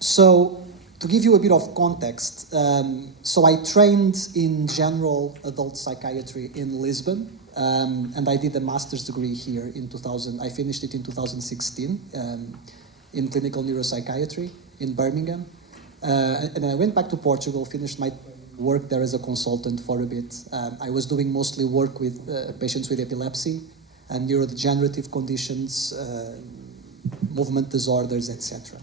So to give you a bit of context, so I trained in general adult psychiatry in Lisbon, and I did a master's degree here in 2000. I finished it in 2016 in clinical neuropsychiatry in Birmingham. And then I went back to Portugal, finished my work there as a consultant for a bit. I was doing mostly work with patients with epilepsy and neurodegenerative conditions, movement disorders, etc.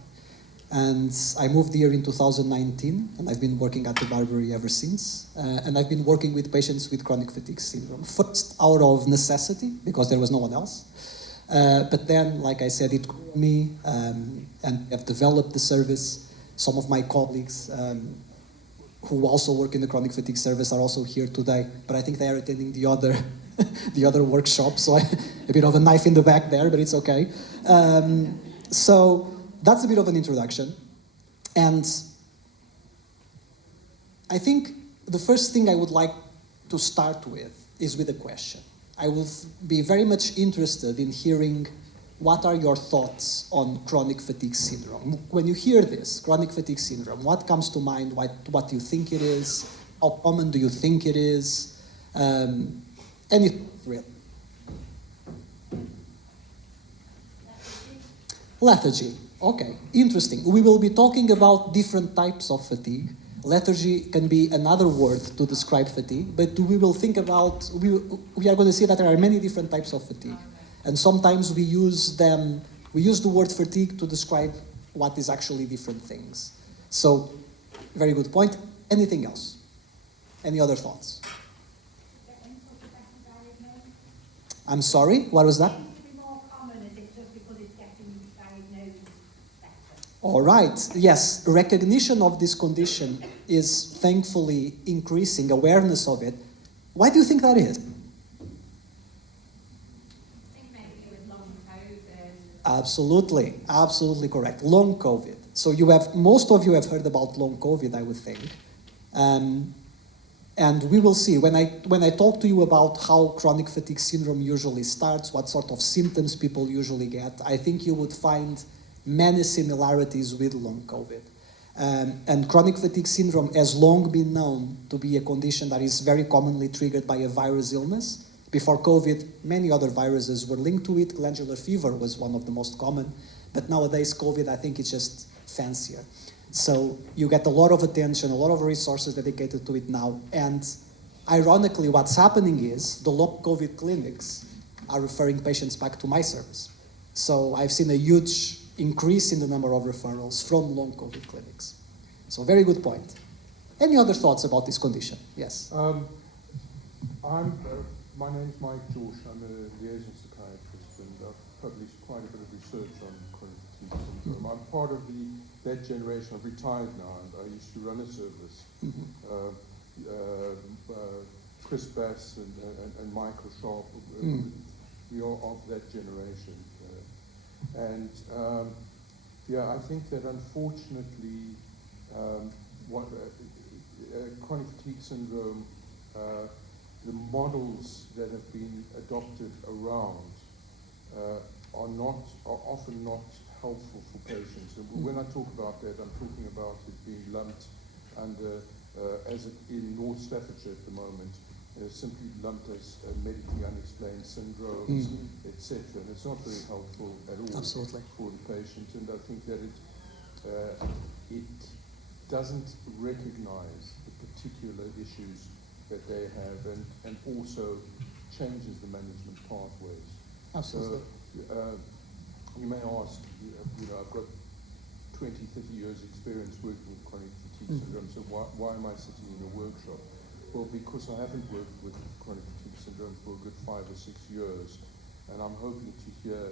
And I moved here in 2019, and I've been working at the Barbary ever since. And I've been working with patients with chronic fatigue syndrome, first out of necessity, because there was no one else. But then, like I said, it grew me, and I've developed the service. Some of my colleagues who also work in the chronic fatigue service are also here today, but I think they are attending the other, the other workshop, so a bit of a knife in the back there, but it's okay. So that's a bit of an introduction. And I think the first thing I would like to start with is with a question. I will be very much interested in hearing what are your thoughts on chronic fatigue syndrome. When you hear this, chronic fatigue syndrome, what comes to mind? What do you think it is? How common do you think it is? Anything really. Lethargy. Okay, interesting. We will be talking about different types of fatigue. Lethargy can be another word to describe fatigue, but we will think about, we are going to see that there are many different types of fatigue. And sometimes we use the word fatigue to describe what is actually different things. So, very good point. Anything else? Any other thoughts? I'm sorry, what was that? All right, yes, recognition of this condition is thankfully increasing, awareness of it. Why do you think that is? Absolutely, absolutely correct. Long COVID. So most of you have heard about long COVID, I would think. And we will see, when I talk to you about how chronic fatigue syndrome usually starts, what sort of symptoms people usually get, I think you would find many similarities with long COVID. And chronic fatigue syndrome has long been known to be a condition that is very commonly triggered by a virus illness. Before COVID, many other viruses were linked to it. Glandular fever was one of the most common. But nowadays, COVID, I think it's just fancier. So you get a lot of attention, a lot of resources dedicated to it now. And ironically, what's happening is the long COVID clinics are referring patients back to my service. So I've seen a huge increase in the number of referrals from long COVID clinics. So very good point. Any other thoughts about this condition? Yes. My name's Mike George. I'm a liaison psychiatrist, and I've published quite a bit of research on chronic fatigue syndrome. I'm part of that generation. I've retired now, and I used to run a service. Chris Bass and Michael Sharp, we are of that generation. I think that unfortunately, chronic fatigue syndrome, the models that have been adopted around are often not helpful for patients. And when I talk about that, I'm talking about it being lumped under, in North Staffordshire at the moment, simply lumped as medically unexplained syndromes, etc. And it's not very helpful at all for the patient. And I think that it doesn't recognize the particular issues that they have, and also changes the management pathways. Absolutely. So, you may ask, I've got 20, 30 years experience working with chronic fatigue syndrome, so why am I sitting in a workshop? Well, because I haven't worked with chronic fatigue syndrome for a good 5 or 6 years, and I'm hoping to hear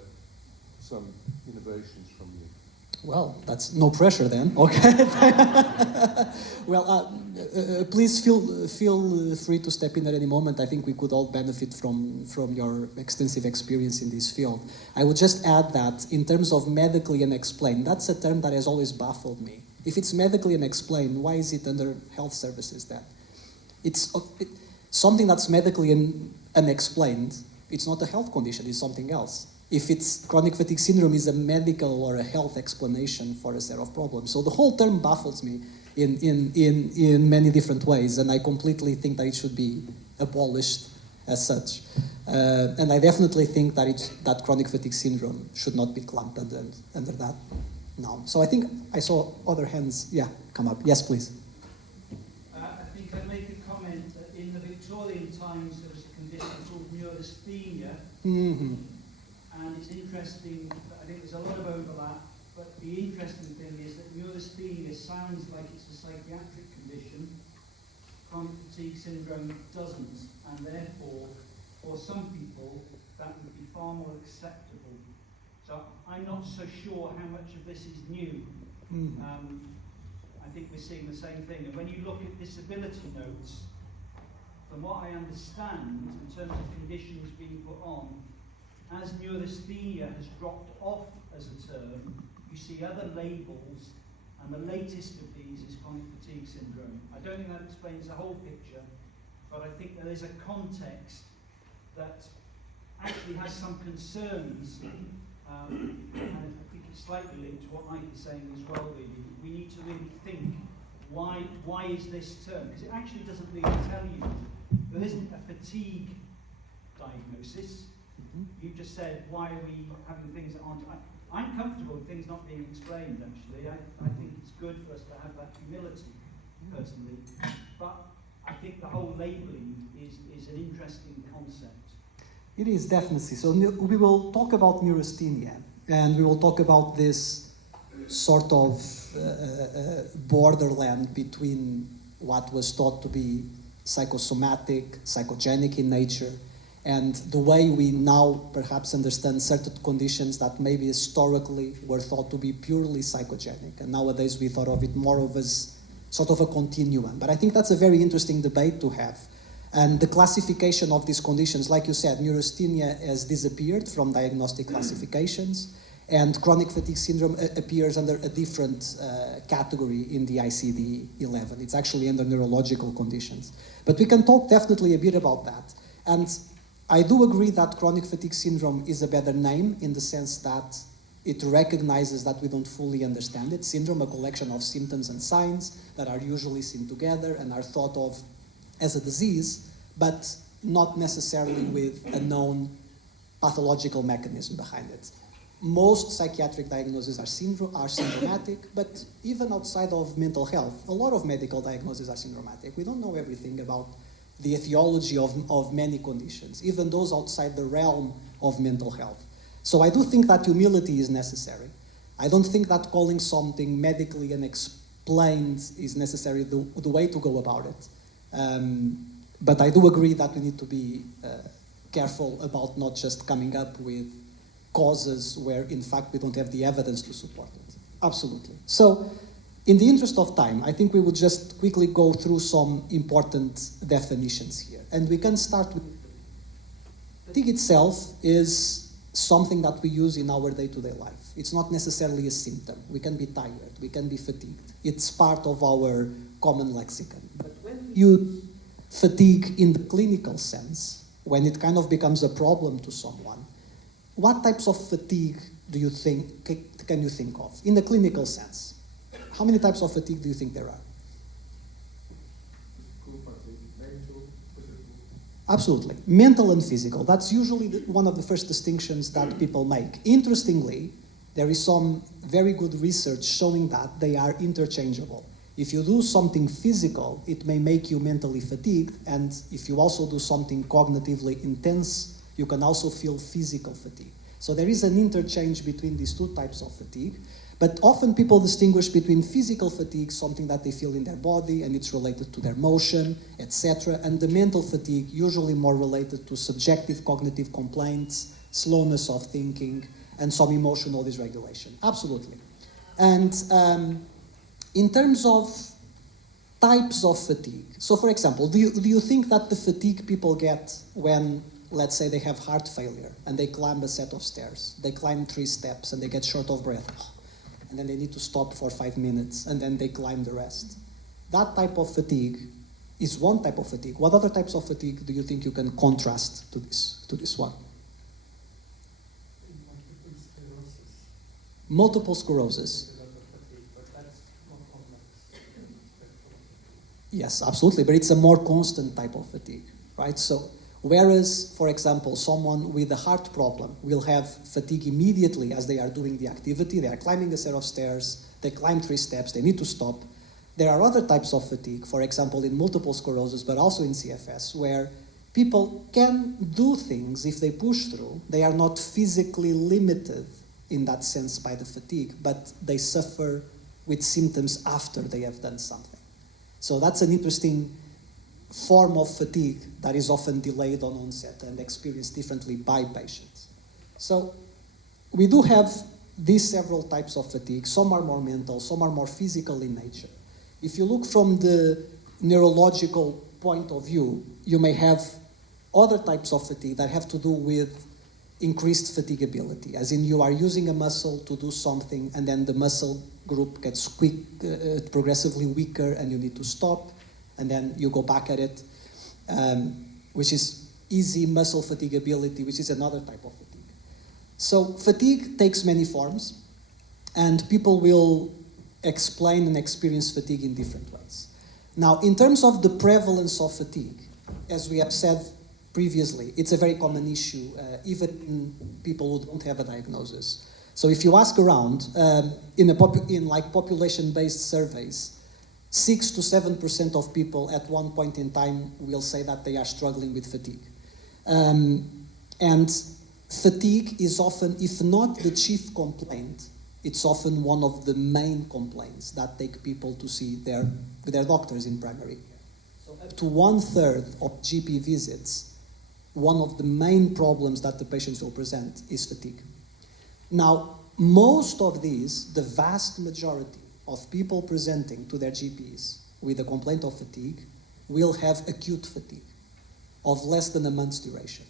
some innovations from you. Well, that's no pressure then. Okay. Well, please feel free to step in at any moment. I think we could all benefit from your extensive experience in this field. I would just add that in terms of medically unexplained, that's a term that has always baffled me. If it's medically unexplained, why is it under health services then? It's something that's medically unexplained. It's not a health condition, it's something else. if it's chronic fatigue syndrome is a medical or a health explanation for a set of problems. So the whole term baffles me in many different ways, and I completely think that it should be abolished as such. And I definitely think that chronic fatigue syndrome should not be clumped under that now. So I think I saw other hands, come up. Yes, please. I think I'd make a comment that in the Victorian times there was a condition called neurasthenia. Mm-hmm. And it's interesting, I think there's a lot of overlap, but the interesting thing is that neurasthenia sounds like it's a psychiatric condition. Chronic fatigue syndrome doesn't, and therefore, for some people, that would be far more acceptable. So I'm not so sure how much of this is new. I think we're seeing the same thing. And when you look at disability notes, from what I understand, in terms of conditions being put on, as neurasthenia has dropped off as a term, you see other labels, and the latest of these is chronic fatigue syndrome. I don't think that explains the whole picture, but I think there is a context that actually has some concerns, and I think it's slightly linked to what Mike is saying as well, really. We need to really think, why is this term? Because it actually doesn't really tell you. There isn't a fatigue diagnosis. You just said, why are we having things that aren't... I'm comfortable with things not being explained, actually. I think it's good for us to have that humility, personally. But I think the whole labelling is an interesting concept. It is, definitely. So we will talk about neurasthenia, and we will talk about this sort of borderland between what was thought to be psychosomatic, psychogenic in nature, and the way we now perhaps understand certain conditions that maybe historically were thought to be purely psychogenic, and nowadays we thought of it more of as sort of a continuum. But I think that's a very interesting debate to have. And the classification of these conditions, like you said, neurasthenia has disappeared from diagnostic classifications, and chronic fatigue syndrome appears under a different category in the ICD-11. It's actually under neurological conditions. But we can talk definitely a bit about that. And I do agree that chronic fatigue syndrome is a better name in the sense that it recognizes that we don't fully understand it. Syndrome, a collection of symptoms and signs that are usually seen together and are thought of as a disease, but not necessarily with a known pathological mechanism behind it. Most psychiatric diagnoses are syndromatic, but even outside of mental health, a lot of medical diagnoses are syndromatic. We don't know everything about the etiology of many conditions, even those outside the realm of mental health. So I do think that humility is necessary. I don't think that calling something medically unexplained is necessarily the way to go about it. But I do agree that we need to be careful about not just coming up with causes where, in fact, we don't have the evidence to support it. Absolutely. So, in the interest of time, I think we would just quickly go through some important definitions here. And we can start with fatigue itself is something that we use in our day-to-day life. It's not necessarily a symptom. We can be tired, we can be fatigued. It's part of our common lexicon. But when you fatigue in the clinical sense, when it kind of becomes a problem to someone, what types of fatigue do you think, can you think of in the clinical sense? How many types of fatigue do you think there are? Absolutely. Mental and physical. That's usually one of the first distinctions that people make. Interestingly, there is some very good research showing that they are interchangeable. If you do something physical, it may make you mentally fatigued, and if you also do something cognitively intense, you can also feel physical fatigue. So there is an interchange between these two types of fatigue. But often people distinguish between physical fatigue, something that they feel in their body and it's related to their motion, etc., and the mental fatigue, usually more related to subjective cognitive complaints, slowness of thinking, and some emotional dysregulation. Absolutely. And in terms of types of fatigue, so for example, do you think that the fatigue people get when, let's say, they have heart failure and they climb a set of stairs, they climb 3 steps and they get short of breath, and then they need to stop for 5 minutes, and then they climb the rest. That type of fatigue is one type of fatigue. What other types of fatigue do you think you can contrast to this one? Multiple sclerosis. Yes, absolutely, but it's a more constant type of fatigue, right? So, whereas, for example, someone with a heart problem will have fatigue immediately as they are doing the activity, they are climbing a set of stairs, they climb 3 steps, they need to stop. There are other types of fatigue, for example, in multiple sclerosis, but also in CFS, where people can do things if they push through. They are not physically limited in that sense by the fatigue, but they suffer with symptoms after they have done something. So that's an interesting form of fatigue that is often delayed on onset and experienced differently by patients. So we do have these several types of fatigue. Some are more mental, some are more physical in nature. If you look from the neurological point of view, you may have other types of fatigue that have to do with increased fatigability, as in you are using a muscle to do something and then the muscle group gets progressively weaker and you need to stop and then you go back at it, which is easy muscle fatigability, which is another type of fatigue. So fatigue takes many forms, and people will explain and experience fatigue in different ways. Now, in terms of the prevalence of fatigue, as we have said previously, it's a very common issue, even in people who don't have a diagnosis. So if you ask around, in population-based surveys, 6 to 7% of people at one point in time will say that they are struggling with fatigue. And fatigue is often, if not the chief complaint, it's often one of the main complaints that take people to see their doctors in primary care. So up to 1/3 of GP visits, one of the main problems that the patients will present is fatigue. Now, most of these, the vast majority of people presenting to their GPs with a complaint of fatigue will have acute fatigue of less than a month's duration.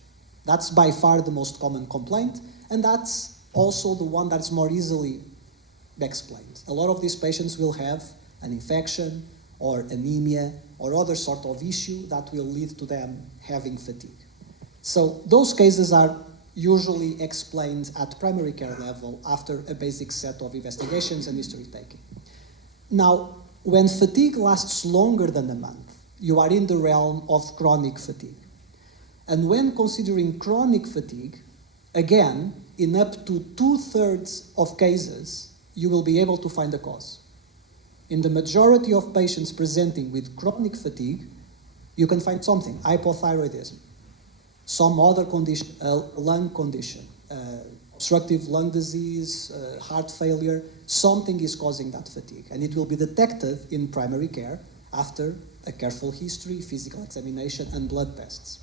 That's by far the most common complaint, and that's also the one that's more easily explained. A lot of these patients will have an infection or anemia or other sort of issue that will lead to them having fatigue. So those cases are usually explained at primary care level after a basic set of investigations and history taking. Now, when fatigue lasts longer than a month, you are in the realm of chronic fatigue. And when considering chronic fatigue, again, in up to 2/3 of cases, you will be able to find a cause. In the majority of patients presenting with chronic fatigue, you can find something, hypothyroidism, some other condition, lung condition, obstructive lung disease, heart failure, something is causing that fatigue. And it will be detected in primary care after a careful history, physical examination, and blood tests.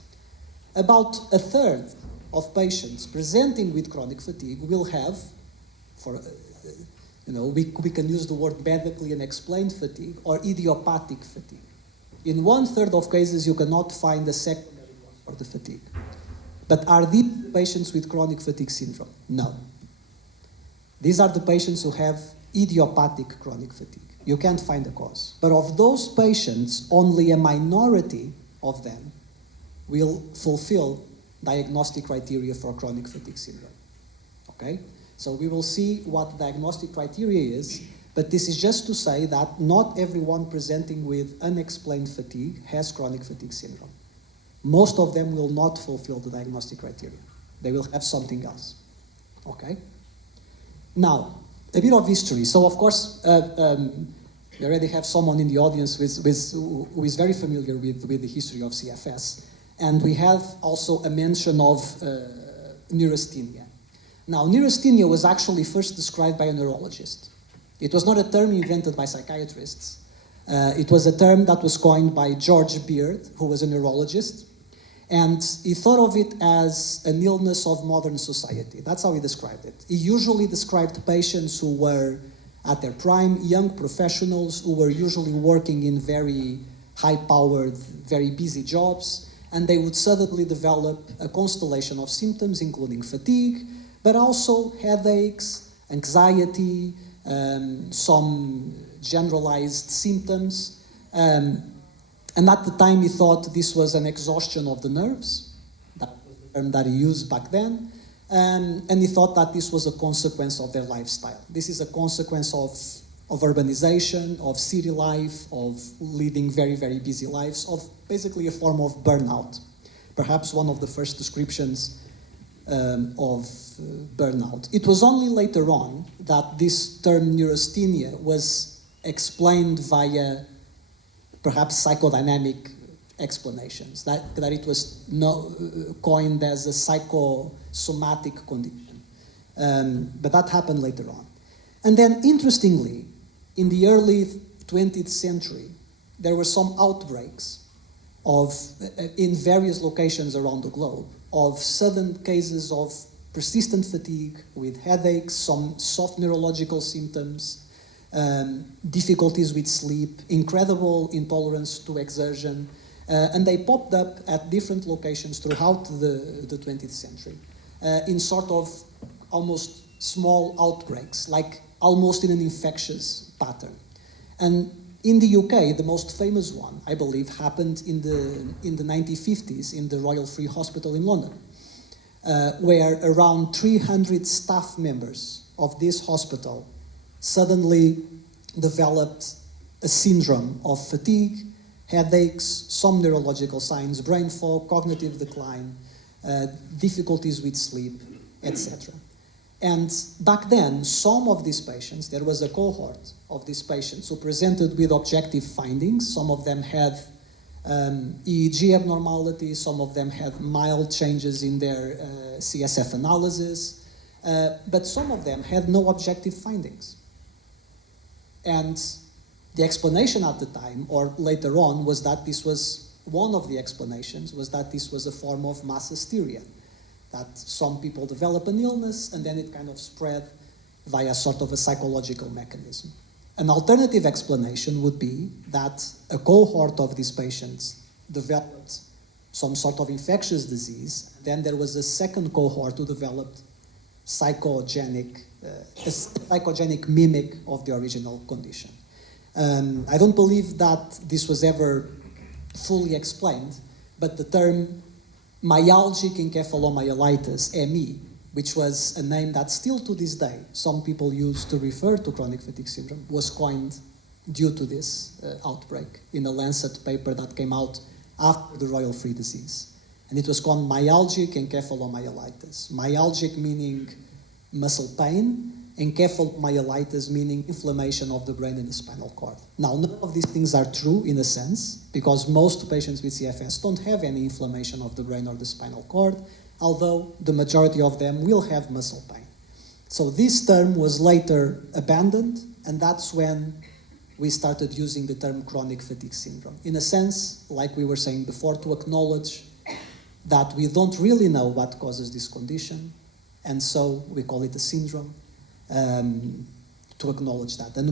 About 1/3 of patients presenting with chronic fatigue will have, we can use the word medically unexplained fatigue or idiopathic fatigue. In 1/3 of cases, you cannot find a secondary cause for the fatigue. But are these patients with chronic fatigue syndrome? No. These are the patients who have idiopathic chronic fatigue. You can't find a cause. But of those patients, only a minority of them will fulfill diagnostic criteria for chronic fatigue syndrome. Okay? So we will see what diagnostic criteria is, but this is just to say that not everyone presenting with unexplained fatigue has chronic fatigue syndrome. Most of them will not fulfill the diagnostic criteria. They will have something else. Okay? Now, a bit of history. So, of course, we already have someone in the audience who is very familiar with the history of CFS. And we have also a mention of neurasthenia. Now, neurasthenia was actually first described by a neurologist. It was not a term invented by psychiatrists. It was a term that was coined by George Beard, who was a neurologist. And he thought of it as an illness of modern society. That's how he described it. He usually described patients who were at their prime, young professionals who were usually working in very high-powered, very busy jobs, and they would suddenly develop a constellation of symptoms, including fatigue, but also headaches, anxiety, some generalized symptoms. And at the time he thought this was an exhaustion of the nerves. That was the term that he used back then. And he thought that this was a consequence of their lifestyle. This is a consequence of urbanization, of city life, of leading very, very busy lives, of basically a form of burnout. Perhaps one of the first descriptions of burnout. It was only later on that this term neurasthenia was explained via perhaps psychodynamic explanations, that it was coined as a psychosomatic condition. But that happened later on. And then, interestingly, in the early 20th century, there were some outbreaks in various locations around the globe of sudden cases of persistent fatigue with headaches, some soft neurological symptoms, difficulties with sleep, incredible intolerance to exertion, and they popped up at different locations throughout the 20th century in sort of almost small outbreaks, like almost in an infectious pattern. And in the UK, the most famous one, I believe, happened in the 1950s in the Royal Free Hospital in London, where around 300 staff members of this hospital suddenly developed a syndrome of fatigue, headaches, some neurological signs, brain fog, cognitive decline, difficulties with sleep, etc. And back then, some of these patients, there was a cohort of these patients who presented with objective findings. Some of them had EEG abnormalities, some of them had mild changes in their CSF analysis, but some of them had no objective findings. And the explanation at the time, or later on, was that this was, one of the explanations was that this was a form of mass hysteria, that some people develop an illness and then it kind of spread via sort of a psychological mechanism. An alternative explanation would be that a cohort of these patients developed some sort of infectious disease, then there was a second cohort who developed a psychogenic mimic of the original condition. I don't believe that this was ever fully explained, but the term myalgic encephalomyelitis, ME, which was a name that still to this day some people use to refer to chronic fatigue syndrome, was coined due to this outbreak in a Lancet paper that came out after the Royal Free disease. And it was called myalgic encephalomyelitis. Myalgic meaning muscle pain, encephalomyelitis meaning inflammation of the brain and the spinal cord. Now, none of these things are true in a sense, because most patients with CFS don't have any inflammation of the brain or the spinal cord, although the majority of them will have muscle pain. So this term was later abandoned, and that's when we started using the term chronic fatigue syndrome. In a sense, like we were saying before, to acknowledge that we don't really know what causes this condition, and so we call it a syndrome. To acknowledge that, and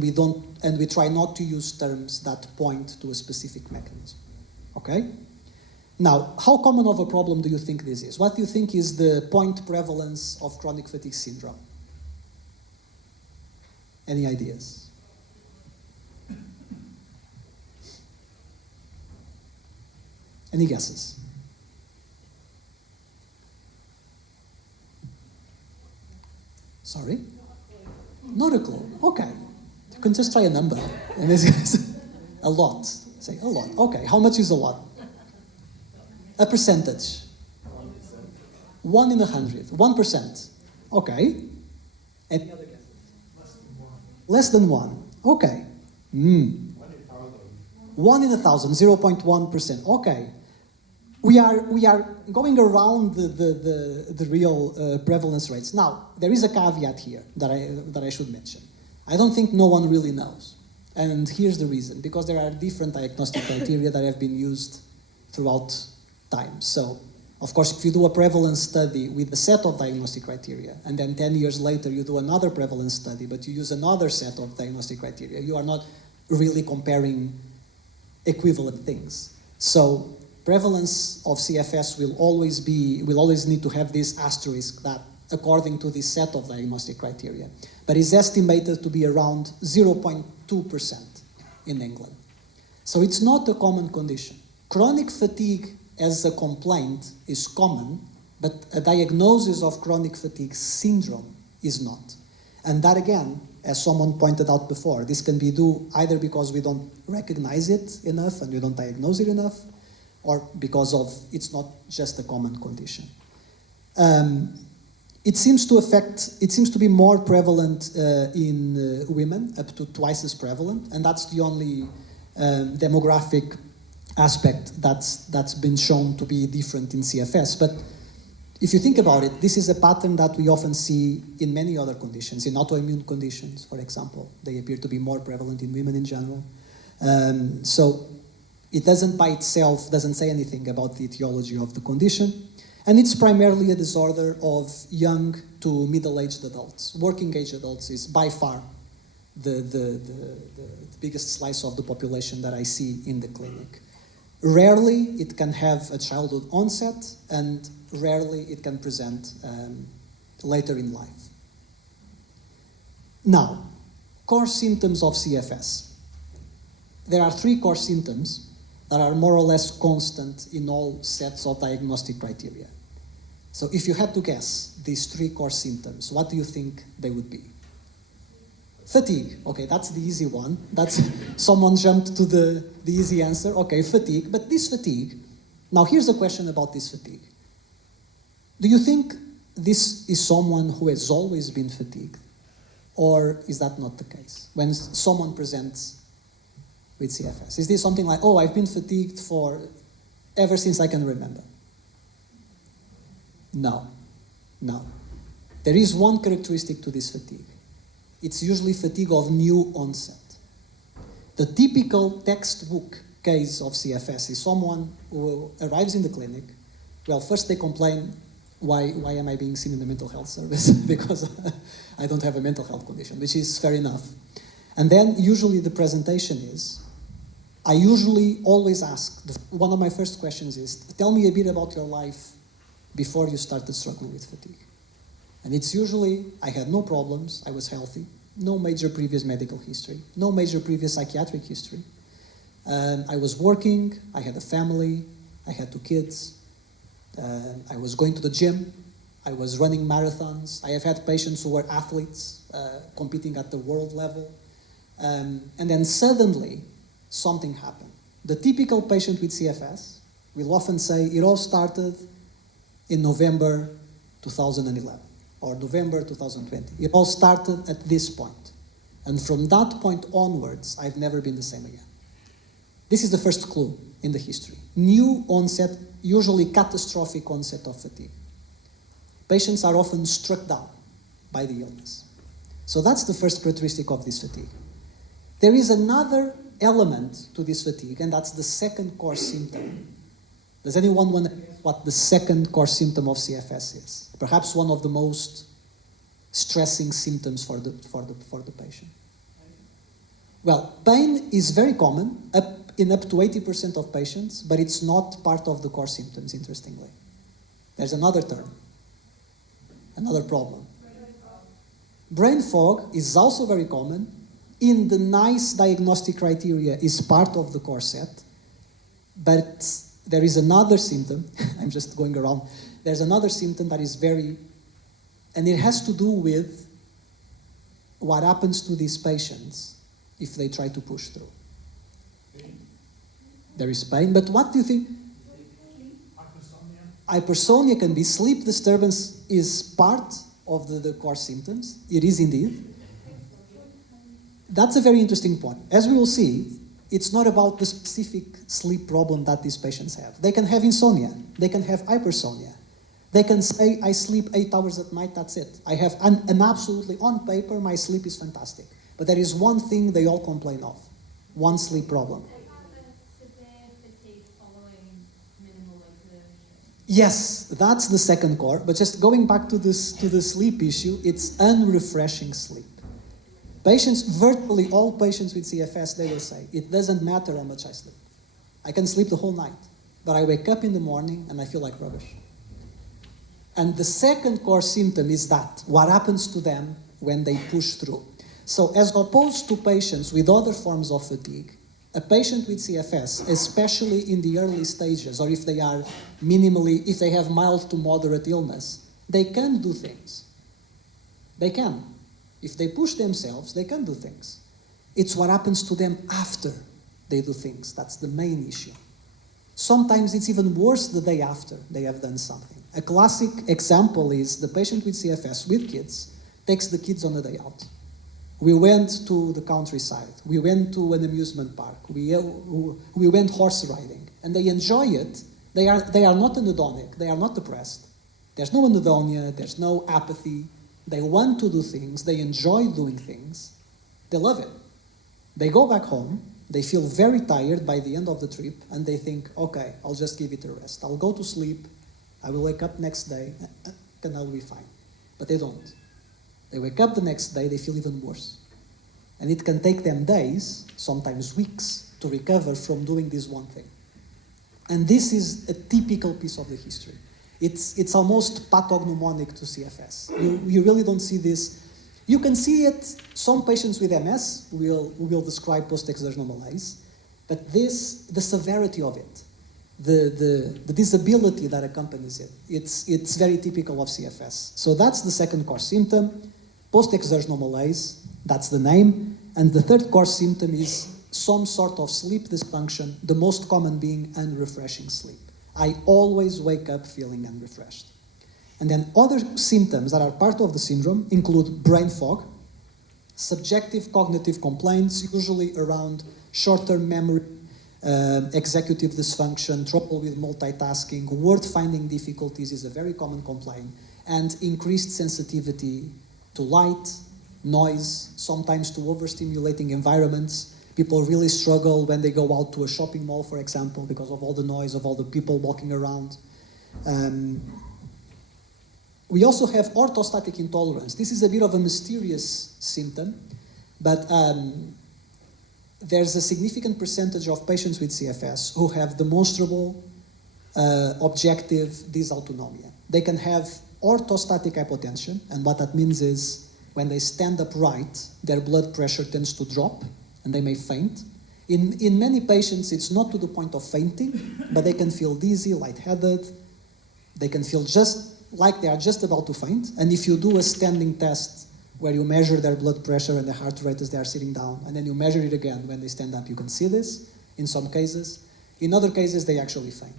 we try not to use terms that point to a specific mechanism. Okay? Now, how common of a problem do you think this is? What do you think is the point prevalence of chronic fatigue syndrome? Any ideas? Any guesses? Sorry? Not a clue. Okay. You can just try a number. A lot. Say a lot. Okay. How much is a lot? A percentage. 1 in 100. 1%. Okay. Any other guesses? Less than 1. Okay. 1 in 1,000. 0.1%. Okay. We are going around the real prevalence rates. Now, there is a caveat here that I should mention. I don't think no one really knows. And here's the reason. Because there are different diagnostic criteria that have been used throughout time. So, of course, if you do a prevalence study with a set of diagnostic criteria, and then 10 years later you do another prevalence study, but you use another set of diagnostic criteria, you are not really comparing equivalent things. So, prevalence of CFS will always need to have this asterisk that according to this set of diagnostic criteria, but is estimated to be around 0.2% in England. So it's not a common condition. Chronic fatigue as a complaint is common, But a diagnosis of chronic fatigue syndrome is not. And that again, as someone pointed out before, this can be due either because we don't recognize it enough and we don't diagnose it enough, or because of it's not just a common condition. It seems to be more prevalent in women, up to twice as prevalent, and that's the only demographic aspect that's been shown to be different in CFS. But if you think about it, this is a pattern that we often see in many other conditions, in autoimmune conditions, for example. They appear to be more prevalent in women in general. So it doesn't by itself, doesn't say anything about the etiology of the condition. And it's primarily a disorder of young to middle-aged adults. Working-age adults is by far the biggest slice of the population that I see in the clinic. Rarely it can have a childhood onset, and rarely it can present later in life. Now, core symptoms of CFS. There are 3 core symptoms that are more or less constant in all sets of diagnostic criteria. So if you had to guess these 3 core symptoms, what do you think they would be? Fatigue. Okay, that's the easy one. That's someone jumped to the easy answer. Okay, fatigue. But this fatigue, now here's a question about this fatigue. Do you think this is someone who has always been fatigued? Or is that not the case? When someone presents with CFS, is this something like, oh, I've been fatigued for ever since I can remember? No. There is one characteristic to this fatigue. It's usually fatigue of new onset. The typical textbook case of CFS is someone who arrives in the clinic. Well, first they complain, why am I being seen in the mental health service? Because I don't have a mental health condition, which is fair enough. And then usually the presentation is, I usually always ask, one of my first questions is, tell me a bit about your life before you started struggling with fatigue. And it's usually, I had no problems, I was healthy, no major previous medical history, no major previous psychiatric history. I was working, I had a family, I had 2 kids, I was going to the gym, I was running marathons, I have had patients who were athletes, competing at the world level, and then suddenly something happened. The typical patient with CFS will often say it all started in November 2011 or November 2020. It all started at this point. And from that point onwards, I've never been the same again. This is the first clue in the history. New onset, usually catastrophic onset of fatigue. Patients are often struck down by the illness. So that's the first characteristic of this fatigue. There is another element to this fatigue, and that's the second core symptom. Does anyone want to guess what the second core symptom of CFS is? Perhaps one of the most stressing symptoms for the patient. Well, pain is very common in up to 80% of patients, but it's not part of the core symptoms, interestingly. There's another term, another problem. Brain fog is also very common. In the NICE diagnostic criteria is part of the core set, but there is another symptom, I'm just going around, there's another symptom that is very, and it has to do with what happens to these patients if they try to push through. There is pain, but what do you think? Hypersomnia can be. Sleep disturbance is part of the core symptoms. It is indeed. That's a very interesting point. As we will see, it's not about the specific sleep problem that these patients have. They can have insomnia. They can have hypersomnia. They can say, I sleep 8 hours at night, that's it. I have an absolutely, on paper, my sleep is fantastic. But there is one thing they all complain of. One sleep problem. Yes, that's the second core. But just going back to the sleep issue, it's unrefreshing sleep. Patients, virtually all patients with CFS, they will say, it doesn't matter how much I sleep. I can sleep the whole night, but I wake up in the morning and I feel like rubbish. And the second core symptom is that, what happens to them when they push through. So as opposed to patients with other forms of fatigue, a patient with CFS, especially in the early stages, or if they are minimally, if they have mild to moderate illness, they can do things. They can. If they push themselves, they can do things. It's what happens to them after they do things. That's the main issue. Sometimes it's even worse the day after they have done something. A classic example is the patient with CFS with kids takes the kids on a day out. We went to the countryside. We went to an amusement park. We went horse riding. And they enjoy it. They are not anhedonic. They are not depressed. There's no anhedonia. There's no apathy. They want to do things. They enjoy doing things. They love it. They go back home. They feel very tired by the end of the trip. And they think, okay, I'll just give it a rest. I'll go to sleep. I will wake up next day. And I'll be fine. But they don't. They wake up the next day, they feel even worse. And it can take them days, sometimes weeks, to recover from doing this one thing. And this is a typical piece of the history. It's almost pathognomonic to CFS. You really don't see this. You can see it, some patients with MS will describe post-exertional malaise, but the severity of it, the disability that accompanies it, it's very typical of CFS. So that's the second core symptom. Post-exertional malaise, that's the name. And the third core symptom is some sort of sleep dysfunction, the most common being unrefreshing sleep. I always wake up feeling unrefreshed. And then other symptoms that are part of the syndrome include brain fog, subjective cognitive complaints, usually around short-term memory, executive dysfunction, trouble with multitasking, word-finding difficulties is a very common complaint, and increased sensitivity to light, noise, sometimes to overstimulating environments. People really struggle when they go out to a shopping mall, for example, because of all the noise, of all the people walking around. We also have orthostatic intolerance. This is a bit of a mysterious symptom, but there's a significant percentage of patients with CFS who have demonstrable objective dysautonomia. They can have orthostatic hypotension, and what that means is when they stand upright, their blood pressure tends to drop, and they may faint. In many patients, it's not to the point of fainting, but they can feel dizzy, lightheaded. They can feel just like they are just about to faint. And if you do a standing test where you measure their blood pressure and the heart rate as they are sitting down, and then you measure it again when they stand up, you can see this in some cases. In other cases, they actually faint.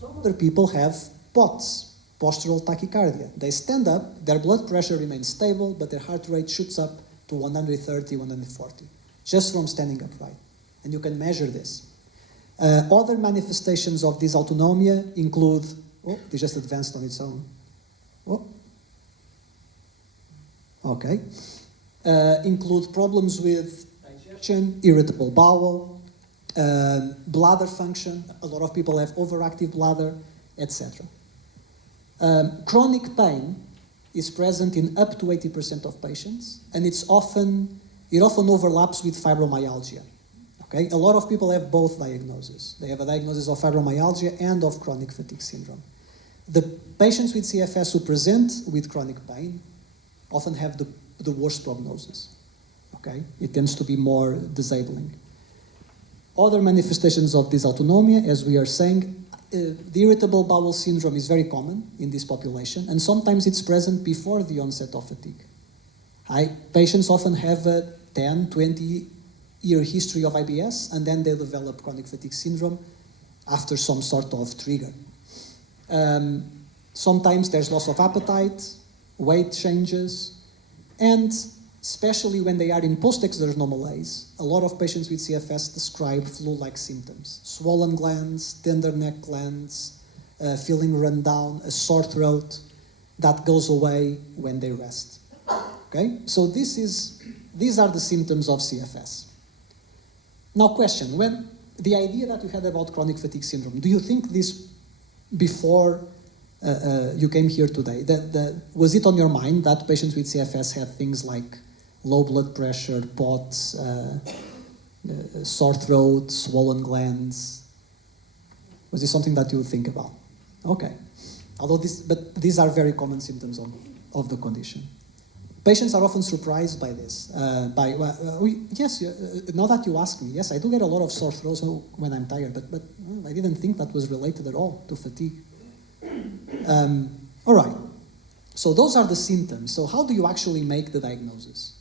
Some other people have POTS, postural tachycardia. They stand up, their blood pressure remains stable, but their heart rate shoots up to 130, 140, just from standing upright. And you can measure this. Other manifestations of dysautonomia include, oh, they just advanced on its own. Oh. Okay. Include problems with digestion, irritable bowel, bladder function. A lot of people have overactive bladder, etc. Chronic pain is present in up to 80% of patients, and it often overlaps with fibromyalgia. Okay? A lot of people have both diagnoses. They have a diagnosis of fibromyalgia and of chronic fatigue syndrome. The patients with CFS who present with chronic pain often have the worst prognosis. Okay? It tends to be more disabling. Other manifestations of dysautonomia, as we are saying, the irritable bowel syndrome is very common in this population, and sometimes it's present before the onset of fatigue. Patients often have a 10, 20-year history of IBS, and then they develop chronic fatigue syndrome after some sort of trigger. Sometimes there's loss of appetite, weight changes, and especially when they are in post-exertional malaise, a lot of patients with CFS describe flu-like symptoms. Swollen glands, tender neck glands, feeling run down, a sore throat that goes away when they rest. Okay? So these are the symptoms of CFS. Now question, when the idea that you had about chronic fatigue syndrome, do you think this before you came here today, was it on your mind that patients with CFS had things like low blood pressure, POTS, sore throat, swollen glands? Was this something that you would think about? Okay. But these are very common symptoms of the condition. Patients are often surprised by this. Yes, now that you ask me, yes, I do get a lot of sore throats when I'm tired, but I didn't think that was related at all to fatigue. All right, so those are the symptoms. So how do you actually make the diagnosis?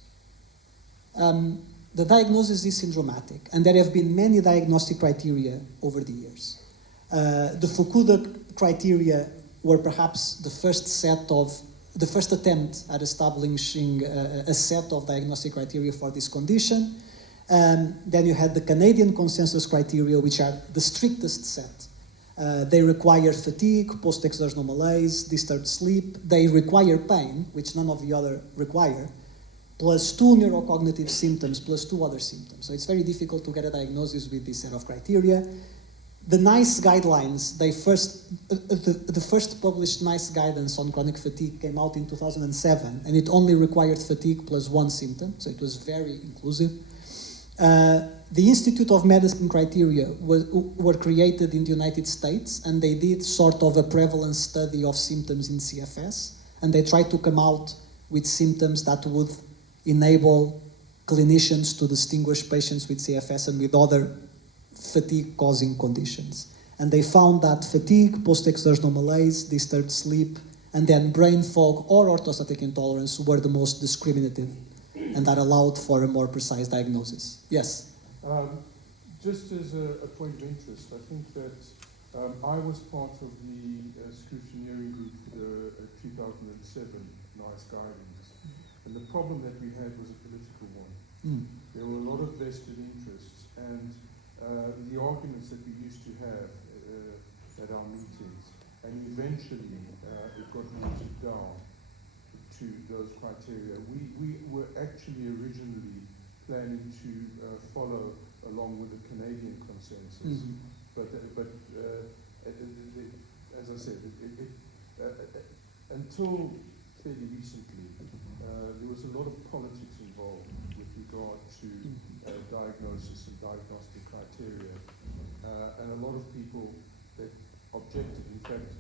The diagnosis is syndromatic, and there have been many diagnostic criteria over the years. The Fukuda criteria were perhaps the first attempt at establishing a set of diagnostic criteria for this condition. Then you had the Canadian consensus criteria, which are the strictest set. They require fatigue, post-exertional malaise, disturbed sleep. They require pain, which none of the other require, plus 2 neurocognitive symptoms, plus 2 other symptoms. So it's very difficult to get a diagnosis with this set of criteria. The NICE guidelines, the first published NICE guidance on chronic fatigue came out in 2007, and it only required fatigue plus 1 symptom, so it was very inclusive. The Institute of Medicine criteria were created in the United States, and they did sort of a prevalence study of symptoms in CFS, and they tried to come out with symptoms that would enable clinicians to distinguish patients with CFS and with other fatigue-causing conditions. And they found that fatigue, post-exertional malaise, disturbed sleep, and then brain fog or orthostatic intolerance were the most discriminative, and that allowed for a more precise diagnosis. Yes? Just as a point of interest, I think that I was part of the scrutineering group for the 2007 NICE guidance, and the problem that we had was a political one. There were a lot of vested interests, and the arguments that we used to have at our meetings, and eventually it got watered down to those criteria. We were actually originally planning to follow along with the Canadian consensus, but as I said, until fairly recently, there was a lot of politics involved with regard to diagnosis and diagnostic criteria, and a lot of people that objected. In fact,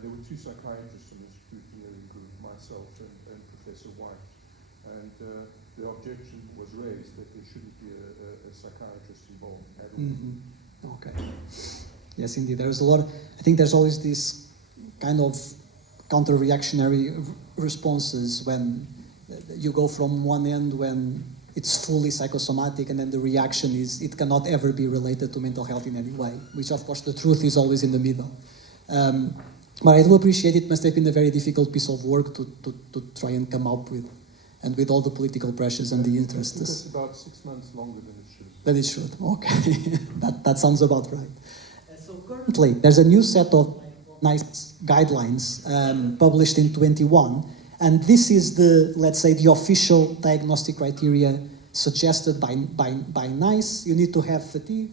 there were 2 psychiatrists in the scrutineering group, myself and Professor White, and the objection was raised that there shouldn't be a psychiatrist involved at all. Okay. Yes, indeed. There's a lot. I think there's always this kind of counter-reactionary responses when you go from one end when it's fully psychosomatic, and then the reaction is it cannot ever be related to mental health in any way, which of course the truth is always in the middle. But I do appreciate it must have been a very difficult piece of work to try and come up with, and with all the political pressures and the interests. It took us about 6 months longer than it should. Than it should, okay. that sounds about right. So currently, there's a new set of NICE guidelines published in 21, and this is the, let's say, the official diagnostic criteria suggested by NICE. You need to have fatigue,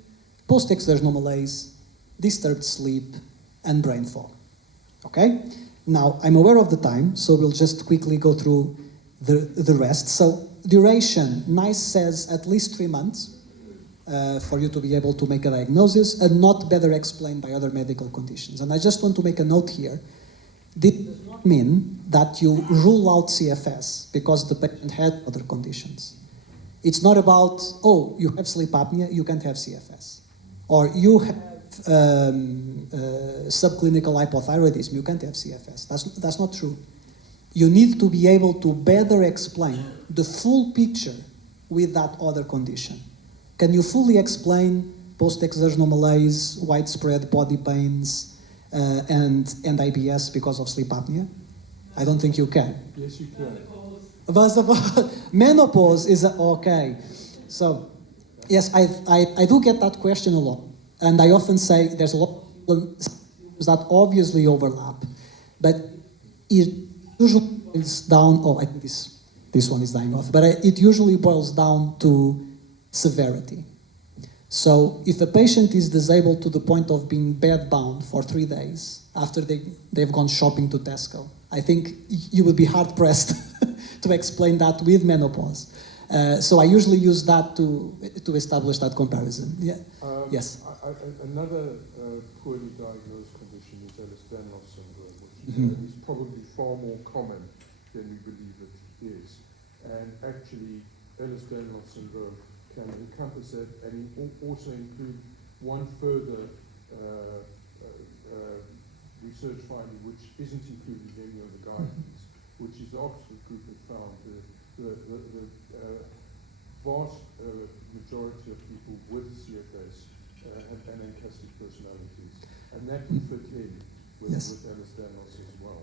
post-exertional malaise, disturbed sleep, and brain fog. Okay? Now, I'm aware of the time, so we'll just quickly go through the rest. So, duration, NICE says at least 3 months for you to be able to make a diagnosis, and not better explained by other medical conditions. And I just want to make a note here. This does not mean that you rule out CFS because the patient had other conditions. It's not about, oh, you have sleep apnea, you can't have CFS. Or you have subclinical hypothyroidism, you can't have CFS. That's not true. You need to be able to better explain the full picture with that other condition. Can you fully explain post-exertional malaise, widespread body pains, and IBS because of sleep apnea? I don't think you can. Yes, you can. Menopause is okay. So, yes, I do get that question a lot, and I often say there's a lot of that obviously overlap, but it usually boils down. Oh, I think this one is dying off, but it usually boils down to severity. So if a patient is disabled to the point of being bed-bound for 3 days after they've gone shopping to Tesco, I think you would be hard-pressed to explain that with menopause. So I usually use that to establish that comparison. Yeah. Yes? Another poorly diagnosed condition is Ehlers-Danlos syndrome, which is probably far more common than we believe it is. And actually, Ehlers-Danlos syndrome can encompass that and also include one further research finding which isn't included in any of the guidance, which is the Oxford group that found the vast majority of people with CFS have anancastic personalities, and that can fit in with, Yes. with Ehlers-Danlos as well.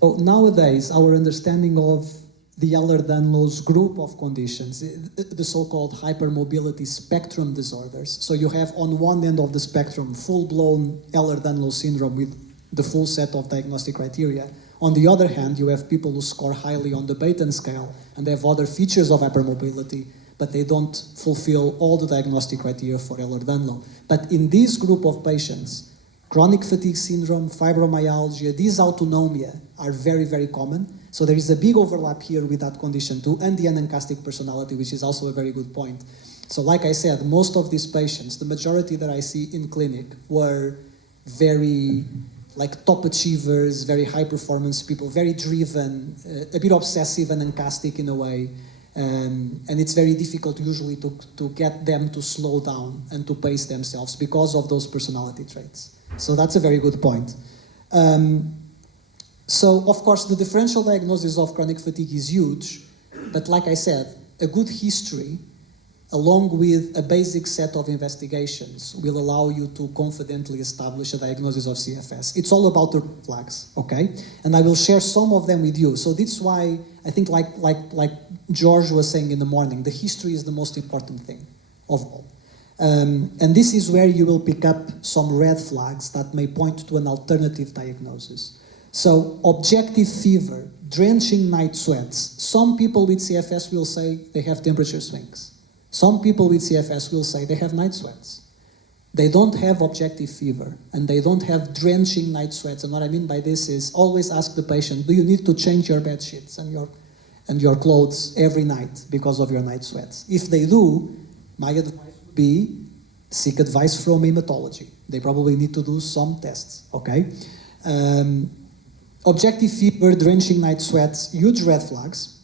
So nowadays, our understanding of the Ehlers-Danlos group of conditions, the so-called hypermobility spectrum disorders. So you have on one end of the spectrum full-blown Ehlers-Danlos syndrome with the full set of diagnostic criteria. On the other hand, you have people who score highly on the Baton scale and they have other features of hypermobility, but they don't fulfill all the diagnostic criteria for Ehlers-Danlos. But in this group of patients, chronic fatigue syndrome, fibromyalgia, dysautonomia are very, very common. So there is a big overlap here with that condition too, and the anancastic personality, which is also a very good point. So like I said, most of these patients, the majority that I see in clinic were very like top achievers, very high performance people, very driven, a bit obsessive and anancastic in a way. And it's very difficult usually to get them to slow down and to pace themselves because of those personality traits. So that's a very good point. So, of course, the differential diagnosis of chronic fatigue is huge, but like I said, a good history, along with a basic set of investigations, will allow you to confidently establish a diagnosis of CFS. It's all about the flags, okay? And I will share some of them with you. So that's why I think, like George was saying in the morning, the history is the most important thing of all. And this is where you will pick up some red flags that may point to an alternative diagnosis. So objective fever, drenching night sweats. Some people with CFS will say they have temperature swings. Some people with CFS will say they have night sweats. They don't have objective fever and they don't have drenching night sweats. And what I mean by this is always ask the patient, do you need to change your bed sheets and your clothes every night because of your night sweats? If they do, my advice would be seek advice from hematology. They probably need to do some tests, okay? Objective fever, drenching night sweats, huge red flags.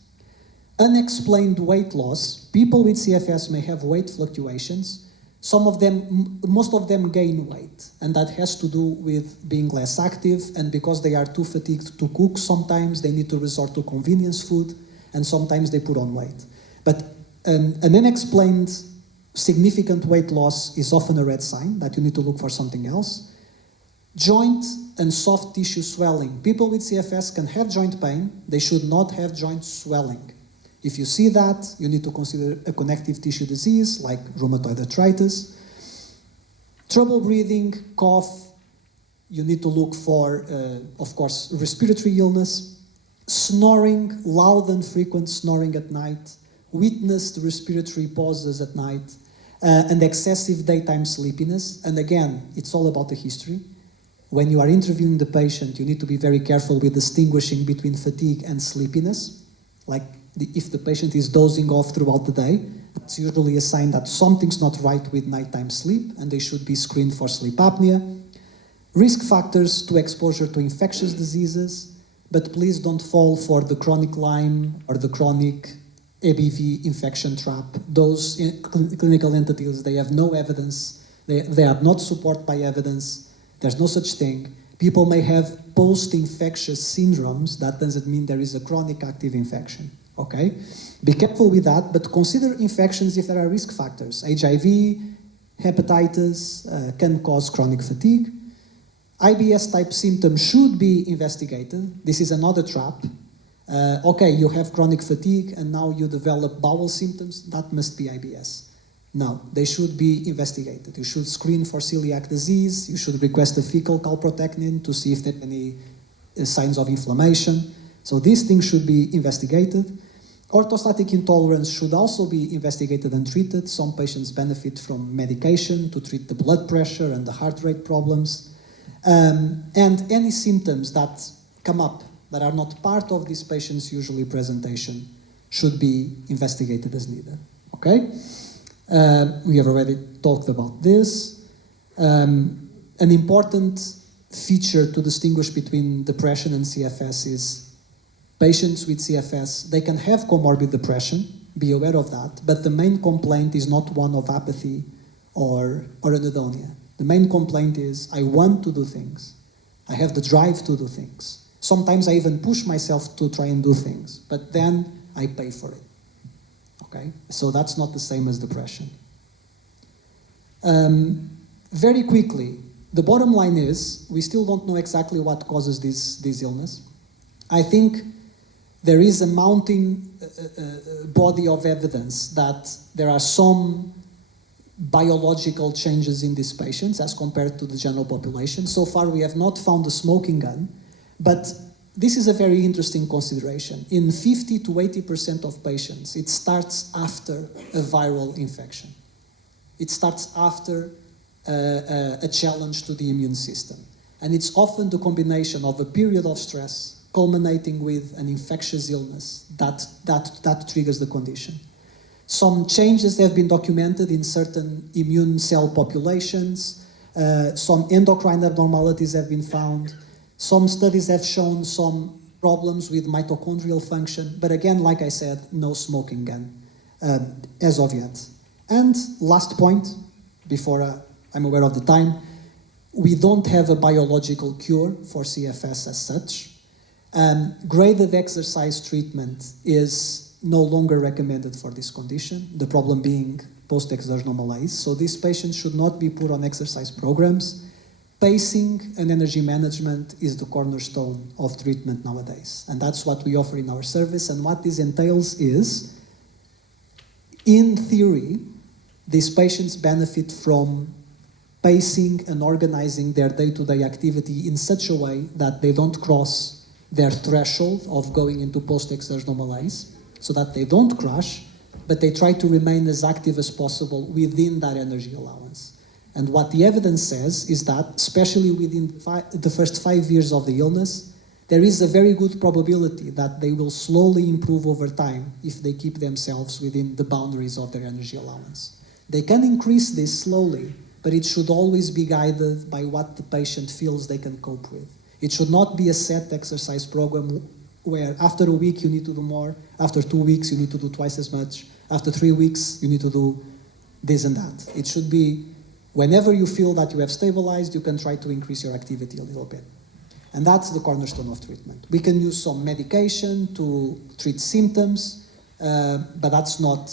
Unexplained weight loss. People with CFS may have weight fluctuations. Most of them gain weight, and that has to do with being less active, and because they are too fatigued to cook sometimes, they need to resort to convenience food, and sometimes they put on weight. But an unexplained significant weight loss is often a red sign that you need to look for something else. Joint and soft tissue swelling. People with CFS can have joint pain. They should not have joint swelling. If you see that, you need to consider a connective tissue disease like rheumatoid arthritis. Trouble breathing, cough, you need to look for, of course, respiratory illness. Snoring, loud and frequent snoring at night. Witnessed respiratory pauses at night. And excessive daytime sleepiness. And again, it's all about the history. When you are interviewing the patient, you need to be very careful with distinguishing between fatigue and sleepiness. Like if the patient is dozing off throughout the day, that's usually a sign that something's not right with nighttime sleep and they should be screened for sleep apnea. Risk factors to exposure to infectious diseases, but please don't fall for the chronic Lyme or the chronic ABV infection trap. Those clinical entities, they have no evidence, they are not supported by evidence, there's no such thing. People may have post-infectious syndromes, that doesn't mean there is a chronic active infection, okay? Be careful with that, but consider infections if there are risk factors. HIV, hepatitis can cause chronic fatigue. IBS-type symptoms should be investigated. This is another trap. Okay, you have chronic fatigue and now you develop bowel symptoms, that must be IBS. No, they should be investigated. You should screen for celiac disease, you should request a fecal calprotectin to see if there are any signs of inflammation. So these things should be investigated. Orthostatic intolerance should also be investigated and treated. Some patients benefit from medication to treat the blood pressure and the heart rate problems. And any symptoms that come up that are not part of this patient's usually presentation should be investigated as needed, okay? We have already talked about this. An important feature to distinguish between depression and CFS is patients with CFS, they can have comorbid depression, be aware of that, but the main complaint is not one of apathy or anhedonia. The main complaint is, I want to do things. I have the drive to do things. Sometimes I even push myself to try and do things, but then I pay for it. Okay? So that's not the same as depression. Very quickly, the bottom line is, we still don't know exactly what causes this illness. I think there is a mounting body of evidence that there are some biological changes in these patients as compared to the general population. So far, we have not found a smoking gun, but this is a very interesting consideration. In 50 to 80% of patients, it starts after a viral infection. It starts after a challenge to the immune system. And it's often the combination of a period of stress culminating with an infectious illness that triggers the condition. Some changes have been documented in certain immune cell populations. Some endocrine abnormalities have been found. Some studies have shown some problems with mitochondrial function. But again, like I said, no smoking gun as of yet. And last point, before I'm aware of the time, we don't have a biological cure for CFS as such. Graded exercise treatment is no longer recommended for this condition, the problem being post-exertional malaise. So these patients should not be put on exercise programs. Pacing and energy management is the cornerstone of treatment nowadays. And that's what we offer in our service. And what this entails is, in theory, these patients benefit from pacing and organizing their day-to-day activity in such a way that they don't cross their threshold of going into post-exertional malaise, so that they don't crash, but they try to remain as active as possible within that energy allowance. And what the evidence says is that, especially within the first 5 years of the illness, there is a very good probability that they will slowly improve over time if they keep themselves within the boundaries of their energy allowance. They can increase this slowly, but it should always be guided by what the patient feels they can cope with. It should not be a set exercise program where after a week you need to do more, after 2 weeks you need to do twice as much, after 3 weeks you need to do this and that. It should be, whenever you feel that you have stabilized, you can try to increase your activity a little bit. And that's the cornerstone of treatment. We can use some medication to treat symptoms, but that's not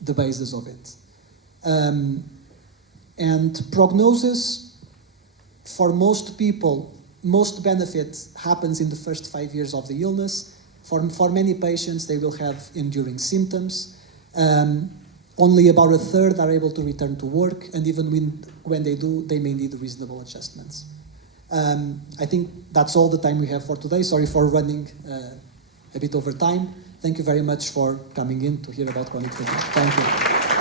the basis of it. And prognosis, for most people, most benefit happens in the first 5 years of the illness. For many patients, they will have enduring symptoms. Only about a third are able to return to work, and even when they do, they may need reasonable adjustments. I think that's all the time we have for today. Sorry for running a bit over time. Thank you very much for coming in to hear about chronic fatigue. Thank you.